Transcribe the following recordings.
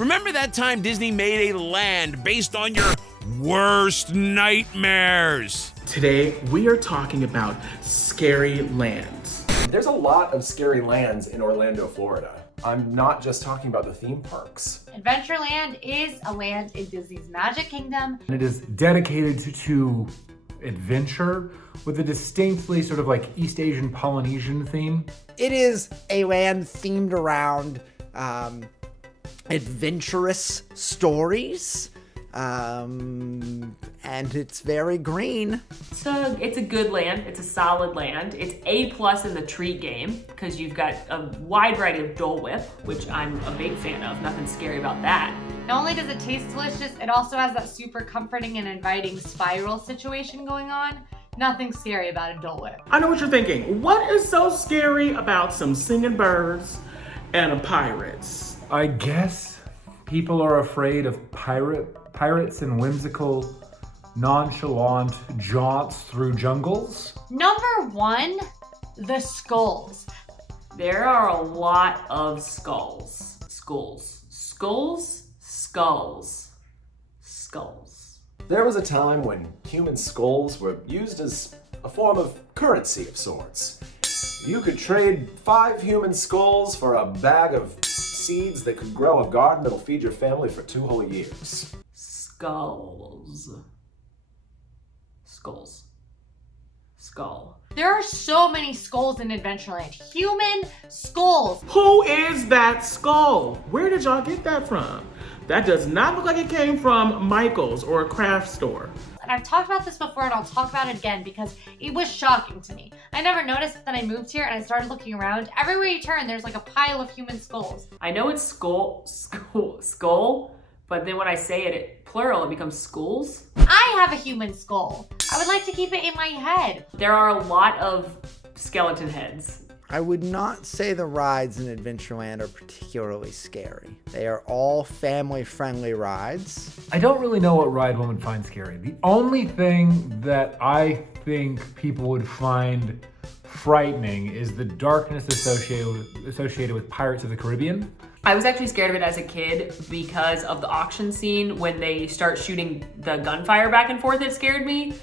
Remember that time Disney made a land based on your worst nightmares? Today, we are talking about scary lands. There's a lot of scary lands in Orlando, Florida. I'm not just talking about the theme parks. Adventureland is a land in Disney's Magic Kingdom. It is dedicated to adventure with a distinctly sort of like East Asian Polynesian theme. It is a land themed around adventurous stories, and it's very green. It's a good land. It's a solid land. It's A+ in the treat game because you've got a wide variety of Dole Whip, which I'm a big fan of. Nothing scary about that. Not only does it taste delicious, it also has that super comforting and inviting spiral situation going on. Nothing scary about a Dole Whip. I know what you're thinking. What is so scary about some singing birds and a pirates? I guess people are afraid of pirates and whimsical, nonchalant jaunts through jungles. Number 1, the skulls. There are a lot of skulls. Skulls. There was a time when human skulls were used as a form of currency of sorts. You could trade 5 human skulls for a bag of seeds that could grow a garden that'll feed your family for 2 whole years. Skull. There are so many skulls in Adventureland. Human skulls. Who is that skull? Where did y'all get that from? That does not look like it came from Michael's or a craft store. And I've talked about this before and I'll talk about it again because it was shocking to me. I never noticed, but then I moved here and I started looking around. Everywhere you turn, there's like a pile of human skulls. I know it's skull, but then when I say it plural, it becomes schools. I have a human skull. I would like to keep it in my head. There are a lot of skeleton heads. I would not say the rides in Adventureland are particularly scary. They are all family-friendly rides. I don't really know what ride one would find scary. The only thing that I think people would find frightening is the darkness associated with Pirates of the Caribbean. I was actually scared of it as a kid because of the auction scene when they start shooting the gunfire back and forth. It scared me.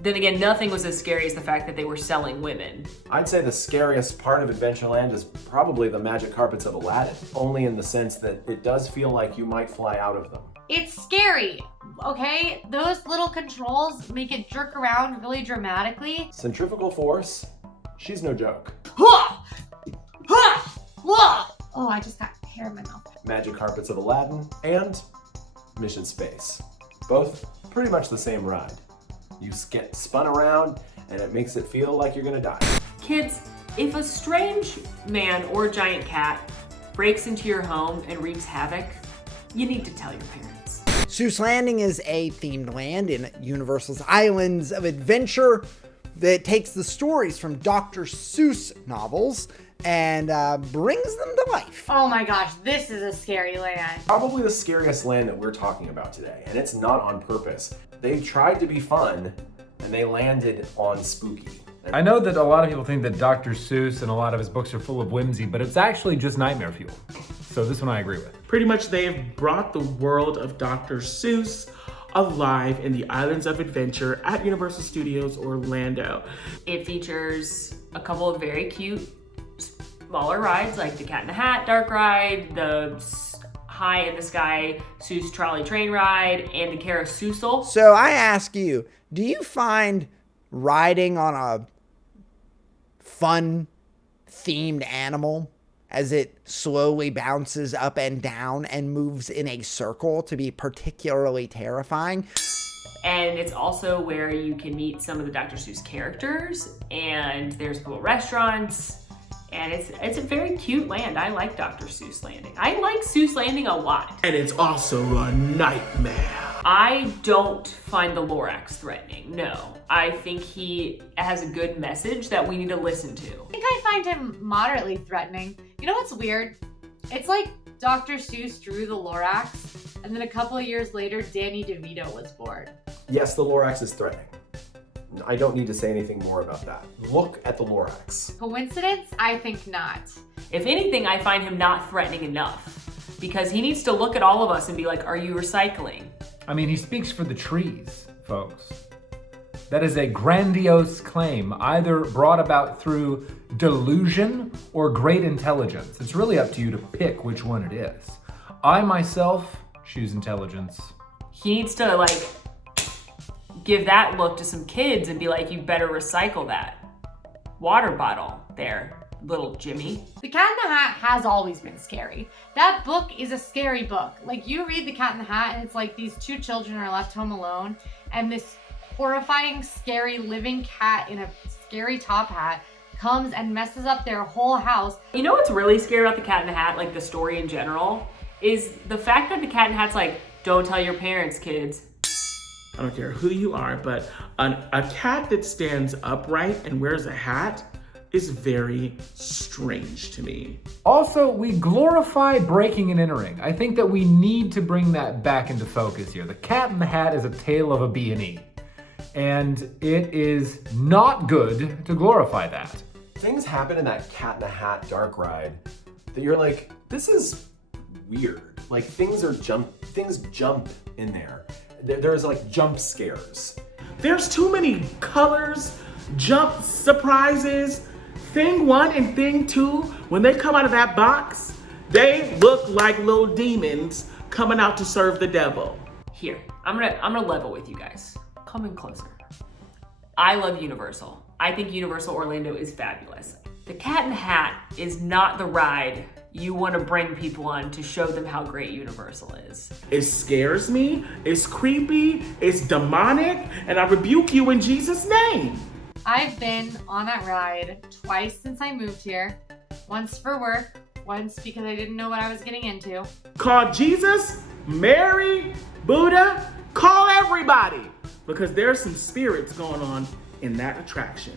Then again, nothing was as scary as the fact that they were selling women. I'd say the scariest part of Adventureland is probably the magic carpets of Aladdin, only in the sense that it does feel like you might fly out of them. It's scary, okay? Those little controls make it jerk around really dramatically. Centrifugal force, she's no joke. Oh, I just got hair in my mouth. Magic carpets of Aladdin and Mission Space. Both pretty much the same ride. You get spun around and it makes it feel like you're gonna die. Kids, if a strange man or giant cat breaks into your home and wreaks havoc, you need to tell your parents. Seuss Landing is a themed land in Universal's Islands of Adventure that takes the stories from Dr. Seuss novels and brings them to life. Oh my gosh, this is a scary land. Probably the scariest land that we're talking about today, and it's not on purpose. They tried to be fun, and they landed on spooky. I know that a lot of people think that Dr. Seuss and a lot of his books are full of whimsy, but it's actually just nightmare fuel. So this one I agree with. Pretty much they've brought the world of Dr. Seuss alive in the Islands of Adventure at Universal Studios Orlando. It features a couple of very cute smaller rides like the Cat in the Hat Dark Ride, the High in the Sky Seuss Trolley Train Ride, and the Carousel. So I ask you, do you find riding on a fun themed animal as it slowly bounces up and down and moves in a circle to be particularly terrifying? And it's also where you can meet some of the Dr. Seuss characters, and there's cool restaurants, and it's a very cute land. I like Dr. Seuss Landing. I like Seuss Landing a lot. And it's also a nightmare. I don't find the Lorax threatening, no. I think he has a good message that we need to listen to. I think I find him moderately threatening. You know what's weird? It's like Dr. Seuss drew the Lorax, and then a couple of years later, Danny DeVito was born. Yes, the Lorax is threatening. I don't need to say anything more about that. Look at the Lorax. Coincidence? I think not. If anything, I find him not threatening enough. because he needs to look at all of us and be like, are you recycling? I mean, he speaks for the trees, folks. That is a grandiose claim, either brought about through delusion or great intelligence. It's really up to you to pick which one it is. I myself choose intelligence. He needs to like give that look to some kids and be like, you better recycle that water bottle there, little Jimmy. The Cat in the Hat has always been scary. That book is a scary book. Like, you read The Cat in the Hat and it's like these two children are left home alone and this horrifying, scary living cat in a scary top hat comes and messes up their whole house. You know what's really scary about The Cat in the Hat, like the story in general, is the fact that The Cat in the Hat's like, don't tell your parents, kids. I don't care who you are, but a cat that stands upright and wears a hat is very strange to me. Also, we glorify breaking and entering. I think that we need to bring that back into focus here. The Cat in the Hat is a tale of a B&E, and it is not good to glorify that. Things happen in that Cat in the Hat dark ride that you're like, this is weird. Like things jump in there. There's like jump scares. There's too many colors, jump surprises. Thing 1 and thing 2, when they come out of that box, they look like little demons coming out to serve the devil. Here, I'm gonna level with you guys. Come in closer. I love Universal. I think Universal Orlando is fabulous. The Cat in the Hat is not the ride you want to bring people on to show them how great Universal is. It scares me, it's creepy, it's demonic, and I rebuke you in Jesus' name. I've been on that ride twice since I moved here. Once for work, once because I didn't know what I was getting into. Call Jesus, Mary, Buddha, call everybody, because there's some spirits going on in that attraction.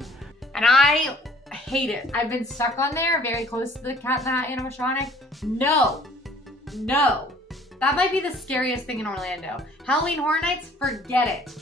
And I hate it. I've been stuck on there very close to the Cat in the Hat animatronic. No. That might be the scariest thing in Orlando. Halloween Horror Nights, forget it.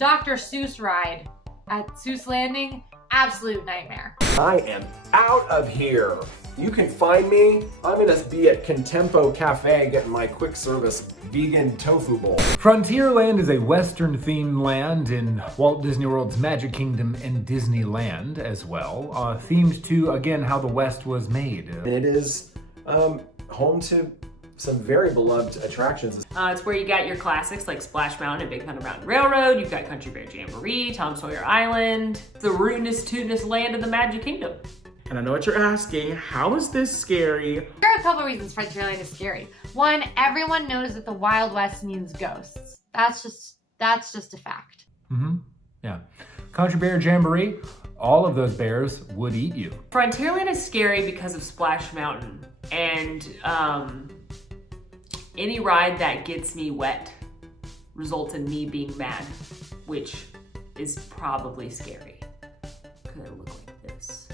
Dr. Seuss ride at Seuss Landing, absolute nightmare. I am out of here. You can find me. I'm gonna be at Contempo Cafe getting my quick service vegan tofu bowl. Frontierland is a Western themed land in Walt Disney World's Magic Kingdom and Disneyland as well, themed to, again, how the West was made. And it is home to some very beloved attractions. It's where you got your classics like Splash Mountain and Big Thunder Mountain Railroad. You've got Country Bear Jamboree, Tom Sawyer Island, the rootinest, tootinest land of the Magic Kingdom. And I know what you're asking, how is this scary? There are a couple reasons Frontierland is scary. One, everyone knows that the Wild West means ghosts. That's just a fact. Yeah. Country Bear Jamboree, all of those bears would eat you. Frontierland is scary because of Splash Mountain, and any ride that gets me wet results in me being mad, which is probably scary. Because I look like this.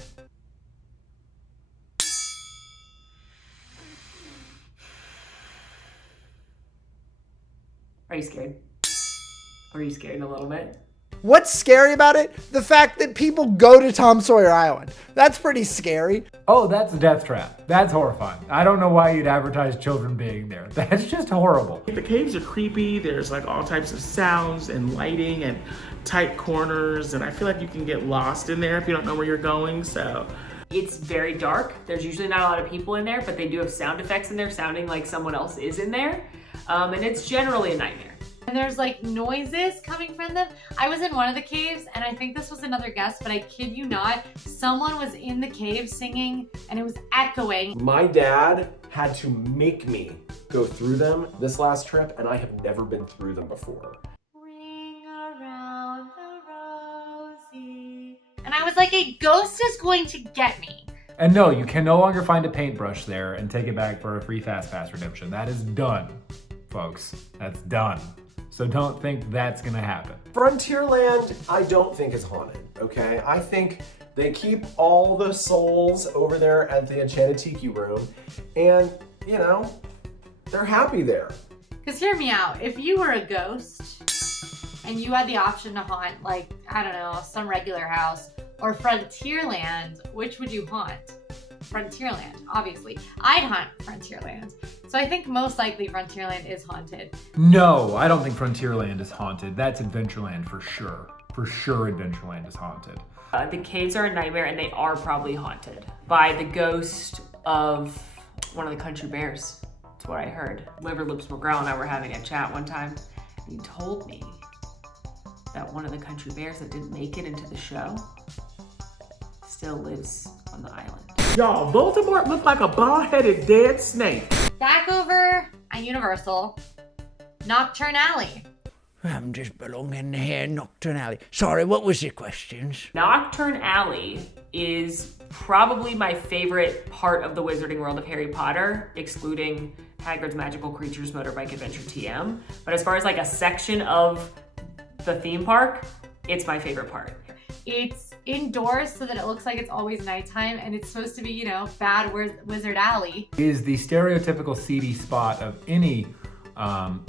Are you scared? Are you scared a little bit? What's scary about it? The fact that people go to Tom Sawyer Island. That's pretty scary. Oh, that's a death trap. That's horrifying. I don't know why you'd advertise children being there. That's just horrible. The caves are creepy. There's like all types of sounds and lighting and tight corners. And I feel like you can get lost in there if you don't know where you're going, so. It's very dark. There's usually not a lot of people in there, but they do have sound effects in there sounding like someone else is in there. And it's generally a nightmare. And there's like noises coming from them. I was in one of the caves and I think this was another guest, but I kid you not, someone was in the cave singing and it was echoing. My dad had to make me go through them this last trip, and I have never been through them before. Ring around the rosy. And I was like, a ghost is going to get me. And no, you can no longer find a paintbrush there and take it back for a free Fast Pass redemption. That is done, folks. That's done. So don't think that's gonna happen. Frontierland, I don't think is haunted, okay? I think they keep all the souls over there at the Enchanted Tiki Room, and, you know, they're happy there. Because hear me out, if you were a ghost and you had the option to haunt, like, I don't know, some regular house or Frontierland, which would you haunt? Frontierland, obviously. I'd hunt Frontierland. So I think most likely Frontierland is haunted. No, I don't think Frontierland is haunted. That's Adventureland for sure. For sure Adventureland is haunted. The caves are a nightmare, and they are probably haunted by the ghost of one of the country bears. That's what I heard. Liver Lips McGraw and I were having a chat one time. He told me that one of the country bears that didn't make it into the show still lives on the island. Y'all, Voldemort looked like a bald-headed dead snake. Back over at Universal, Knockturn Alley. I'm just belonging here, Knockturn Alley. Sorry, what was your questions? Knockturn Alley is probably my favorite part of the Wizarding World of Harry Potter, excluding Hagrid's Magical Creatures Motorbike Adventure TM. But as far as like a section of the theme park, it's my favorite part. It's indoors so that it looks like it's always nighttime, and it's supposed to be, you know, bad Wizard Alley. Is the stereotypical seedy spot of any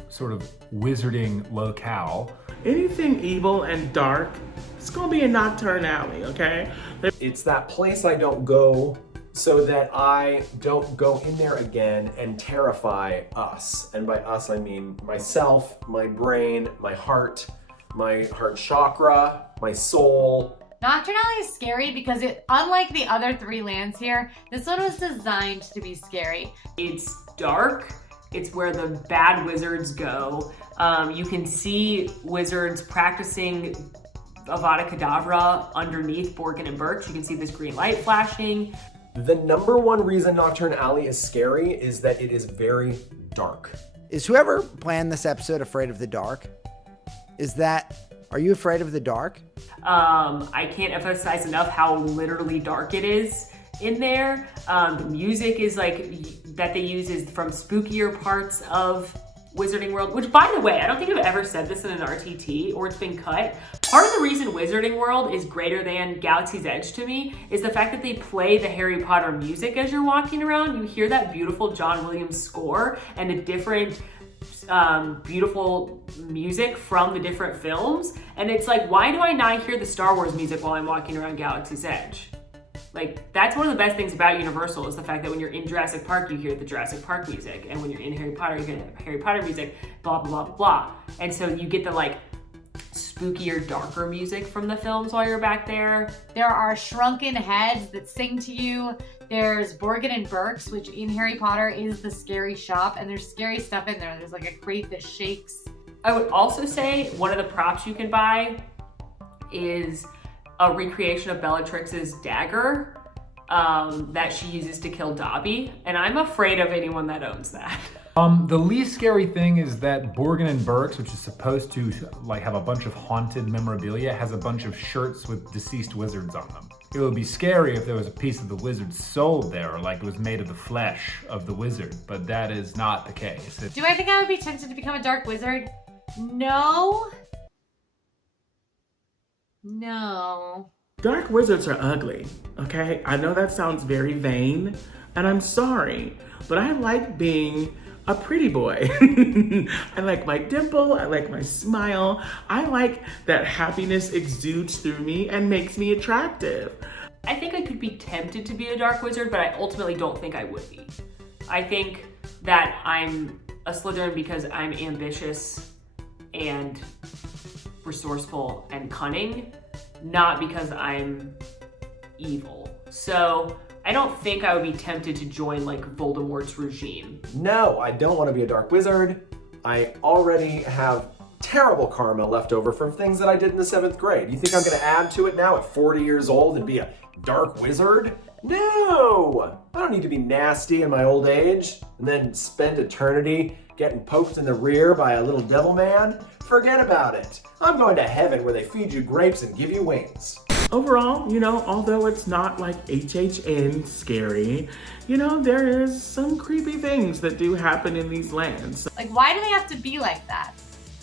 sort of wizarding locale. Anything evil and dark, it's gonna be a Knockturn Alley, okay? It's that place I don't go so that I don't go in there again and terrify us. And by us, I mean myself, my brain, my heart chakra, my soul. Knockturn Alley is scary because unlike the other 3 lands here, this one was designed to be scary. It's dark. It's where the bad wizards go. You can see wizards practicing Avada Kedavra underneath Borgin and Birch. You can see this green light flashing. The number one reason Knockturn Alley is scary is that it is very dark. Is whoever planned this episode afraid of the dark? Are you afraid of the dark? I can't emphasize enough how literally dark it is in there. The music is that they use is from spookier parts of Wizarding World, which by the way, I don't think I've ever said this in an RTT or it's been cut. Part of the reason Wizarding World is greater than Galaxy's Edge to me is the fact that they play the Harry Potter music as you're walking around. You hear that beautiful John Williams score and a different beautiful music from the different films. And it's like, why do I not hear the Star Wars music while I'm walking around Galaxy's Edge? Like, that's one of the best things about Universal is the fact that when you're in Jurassic Park, you hear the Jurassic Park music. And when you're in Harry Potter, you hear the Harry Potter music, blah, blah, blah, blah. And so you get the spookier, darker music from the films while you're back there. There are shrunken heads that sing to you. There's Borgin and Birch, which in Harry Potter is the scary shop. And there's scary stuff in there. There's a crate that shakes. I would also say one of the props you can buy is a recreation of Bellatrix's dagger that she uses to kill Dobby, and I'm afraid of anyone that owns that. The least scary thing is that Borgin and Birch, which is supposed to have a bunch of haunted memorabilia, has a bunch of shirts with deceased wizards on them. It would be scary if there was a piece of the wizard's soul there, like it was made of the flesh of the wizard, but that is not the case. Do I think I would be tempted to become a dark wizard? No. Dark wizards are ugly, okay? I know that sounds very vain, and I'm sorry, but I like being a pretty boy. I like my dimple, I like my smile, I like that happiness exudes through me and makes me attractive. I think I could be tempted to be a dark wizard, but I ultimately don't think I would be. I think that I'm a Slytherin because I'm ambitious and resourceful and cunning, not because I'm evil. So I don't think I would be tempted to join Voldemort's regime. No, I don't want to be a dark wizard. I already have terrible karma left over from things that I did in the 7th grade. You think I'm going to add to it now at 40 years old and be a dark wizard? No! I don't need to be nasty in my old age and then spend eternity getting poked in the rear by a little devil man. Forget about it. I'm going to heaven where they feed you grapes and give you wings. Overall, although it's not HHN scary, there is some creepy things that do happen in these lands. Why do they have to be like that?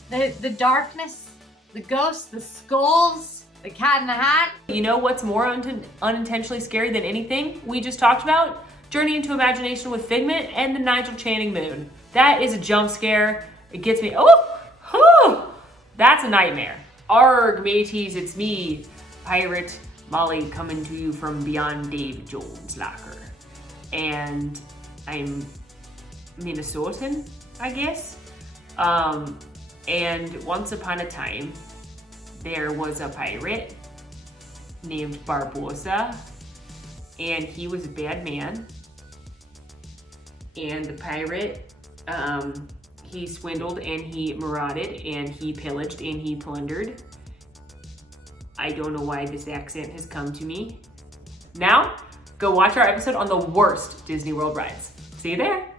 The darkness, the ghosts, the skulls, the cat in the hat. You know what's more unintentionally scary than anything we just talked about? Journey into Imagination with Figment and the Nigel Channing Moon. That is a jump scare. It gets me, that's a nightmare. Arg, mateys, it's me, Pirate Molly, coming to you from beyond Dave Jones' locker. and I'm Minnesotan, I guess. And once upon a time, there was a pirate named Barbosa, and he was a bad man. And the pirate, he swindled and he marauded and he pillaged and he plundered. I don't know why this accent has come to me. Now, go watch our episode on the worst Disney World rides. See you there.